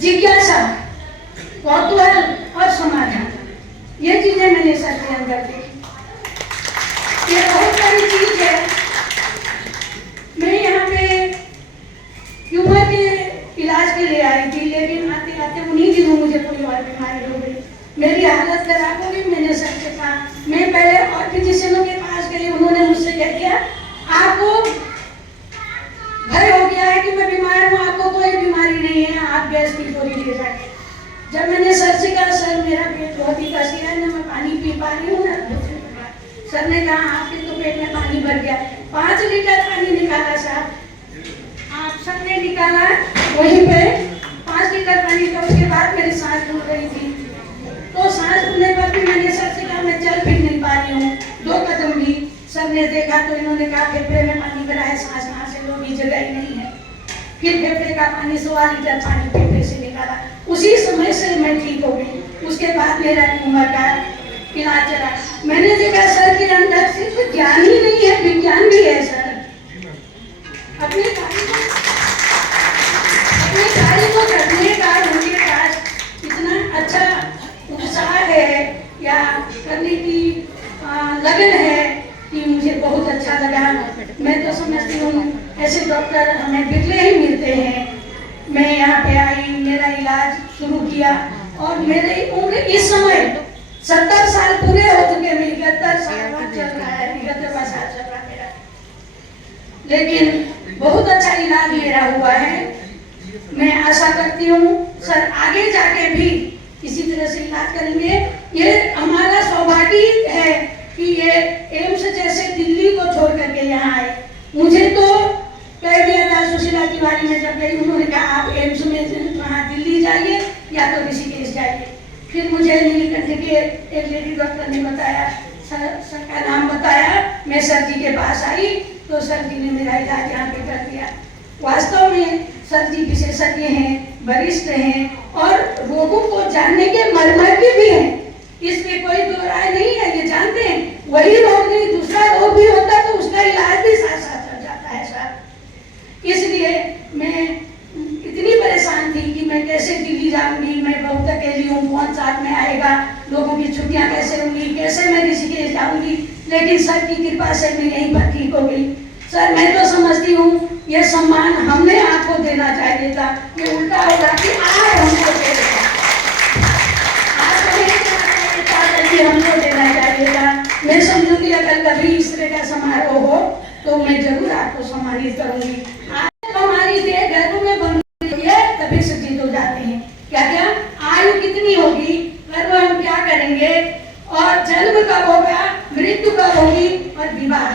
जिज्ञासा, कौतूहल और समाधान, ये चीजें मैंने सर के अंदर देखी। ये बहुत सारी चीज है। मैं यहाँ पे ट्यूमर के इलाज के लिए आई थी, लेकिन आते आते उन्हीं दिनों मुझे कोई और बीमारी हो गई। मेरी हालत खराब हो गई। मैंने सर से कहा, मैं पहले और फिजिशियनों के पास गई, उन्होंने मुझसे कह दिया आपको भय हो गया है कि मैं बीमार हूँ, आपको कोई बीमारी नहीं है, आप गैस की गोली ले जाइए। जब मैंने सर से कहा सर मेरा पेट बहुत ही कसी है, ना मैं पानी पी पा रही हूँ ना कुछ। सर ने कहा आपके तो पेट में पानी भर गया। 5 लीटर पानी निकाला साहब, आप सर ने निकाला वहीं पे 5 लीटर पानी का। उसके बाद मेरी सांस फूल रही थी, तो सांस फूलने पर भी मैंने सर से कहा मैं चल फिर नहीं पा रही हूँ 2 कदम भी। सर ने देखा तो इन्होंने कहा फेफड़े में पानी भरा है, सांस कहाँ से लोगी, जगह ही नहीं है। फिर फेफड़े का पानी 1.25 लीटर पानी फेफड़े से निकाला। उसी समय से मैं ठीक हो गई। उसके बाद मेरा ट्यूमर का इलाज चला। मैंने देखा सर के अंदर सिर्फ ज्ञान ही नहीं है, विज्ञान भी है सर। अपने कार्य को करने का उनके पास इतना अच्छा उत्साह है या करने की लगन है कि मुझे बहुत अच्छा लगा। मैं तो समझती हूँ ऐसे डॉक्टर हमें बिरले ही मिलते हैं। मैं यहाँ पे आई, मेरा इलाज शुरू किया और मेरी उम्र इस समय 70 साल पूरे हो चुके। मेरी 71 साल चल रहा है, 71वां साल चल रहा है मेरा, लेकिन बहुत अच्छा इलाज मेरा हुआ है। मैं आशा करती हूँ सर आगे जाके भी इसी तरह से इलाज करेंगे। ये हमारा सौभाग्य है कि ये एम्स जैसे दिल्ली को छोड़ करके यहाँ आए। मुझे तो कह दिया था सुशीला तिवारी में जब गई, उन्होंने कहा आप एम्स में वहाँ दिल्ली जाइए या तो ऋषिकेश जाइए। फिर मुझे नीलकंठ के एक लेडी डॉक्टर ने बताया, सर का नाम बताया। मैं सर जी के पास आई तो सर जी ने मेरा इलाज यहाँ पे कर दिया। वास्तव में सर जी विशेषज्ञ हैं, वरिष्ठ हैं और रोगों को जानने के मर्मज्ञ भी हैं। इसमें कोई दो राय नहीं है, ये जानते हैं। वही रोग नहीं दूसरा रोग भी होता तो उसका इलाज भी साथ साथ चल जाता है सर। इसलिए मैं इतनी परेशान थी कि मैं कैसे दिल्ली जाऊंगी, मैं बहुत अकेली हूँ, कौन साथ में आएगा, लोगों की छुट्टियाँ कैसे होंगी, कैसे मैं ऋषिकेश जाऊंगी। लेकिन सर की कृपा से मैं यहीं पर ठीक हो गई। सर मैं तो समझती हूँ ये सम्मान हमने आपको देना चाहिए था, ये उल्टा होगा कि आप हमको दे देगा। हमको देना चाहिए था। मैं समझूंगी अगर कभी इस तरह का समारोह हो तो मैं जरूर आपको सम्मानित करूंगी। आज हमारी देह गर्भ में बंद है तभी सचित हो जाते हैं। क्या क्या आयु कितनी होगी, गर्भ हम क्या करेंगे और जन्म कब होगा, मृत्यु कब होगी और विवाह,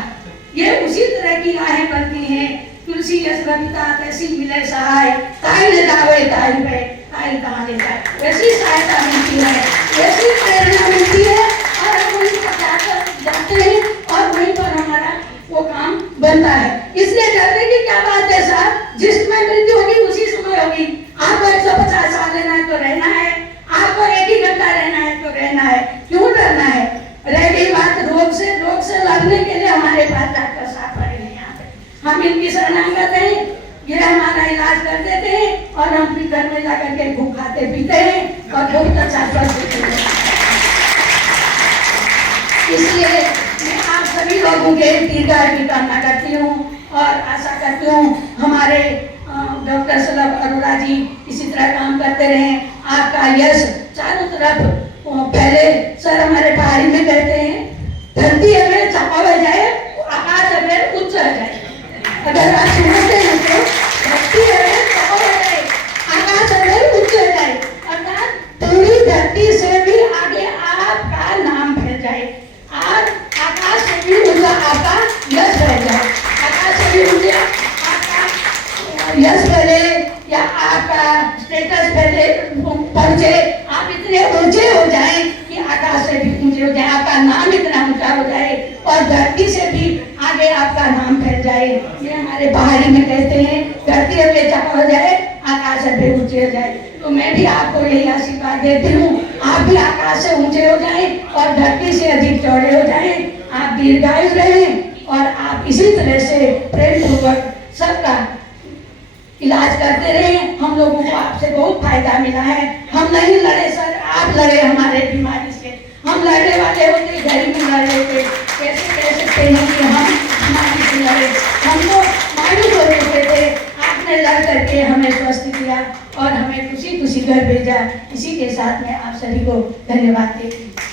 ये उसी तरह की आहें बनती हैं। तुलसी यश कविता तैसी मिले सहाय, ताई ले जावे ताई पे ताई कहाँ ले जाए, वैसी सहायता मिलती है, वैसी प्रेरणा मिलती है और हम वहीं पर जाकर जाते हैं और वहीं पर हमारा वो काम बनता है। इसलिए डरने की क्या बात है साहब, जिसमें मृत्यु होगी उसी समय होगी। आपको 150 साल रहना है तो रहना है, आपको 1 ही घंटा रहना है तो रहना है, क्यों डरना है। रह गई बात रोग से लड़ने के लिए हमारे पास डॉक्टर साहब पड़े हैं यहाँ पे, हम इनकी शरणागत हैं, ये हमारा इलाज कर देते हैं और हम फिर घर में जाकर के खूब खाते पीते हैं और बहुत अच्छा स्वस्थ होते हैं। इसलिए मैं आप सभी लोगों के दीर्घायु की कामना करती हूँ और आशा करती हूँ हमारे डॉक्टर सुलभ अरोड़ा जी इसी तरह काम करते रहें। आपका यश चारों तरफ पहले सर हमारे पहाड़ी में कहते हैं धरती अगर चापा हो जाए, आकाश अगर उच्च हो जाए। अगर आप सुनते हैं तो धरती अगर चापा हो जाए, आकाश अगर उच्च हो जाए, अर्थात पूरी धरती से भी आगे आपका नाम फैल जाए, आज आकाश से भी ऊंचा आपका यश रह जाए, आकाश से भी ऊंचा आपका यश फैले या आपका स्टेटस फैले पहुंचे, आप इतने ऊंचे हो जाए कि आकाश से भी ऊंचे हो जाए, आपका नाम इतना ऊंचा हो जाए और धरती से भी आगे आपका नाम फैल जाए। ये हमारे पहाड़ी में कहते हैं धरती अगर चापा हो जाए, आकाश से भी ऊंचे हो जाए। तो मैं भी आपको यही आशीर्वाद देती हूँ, आप भी आकाश से ऊंचे हो जाए और धरती से अधिक चौड़े हो जाए, आप दीर्घायु रहें और आप इसी तरह से प्रेम पूर्वक सबका इलाज करते रहे। हम लोगों को आपसे बहुत फायदा मिला है। हम नहीं लड़े सर, आप लड़े हमारे बीमारी से। हम लड़ने वाले होते घर में लड़ रहे थे। कैसे कह सकते हैं कि हम बीमारी से लड़े? हम तो मायूस हो चुके थे। आपने लड़ करके हमें स्वस्थ किया और हमें खुशी खुशी घर भेजा। इसी के साथ में आप सभी को धन्यवाद देती हूँ।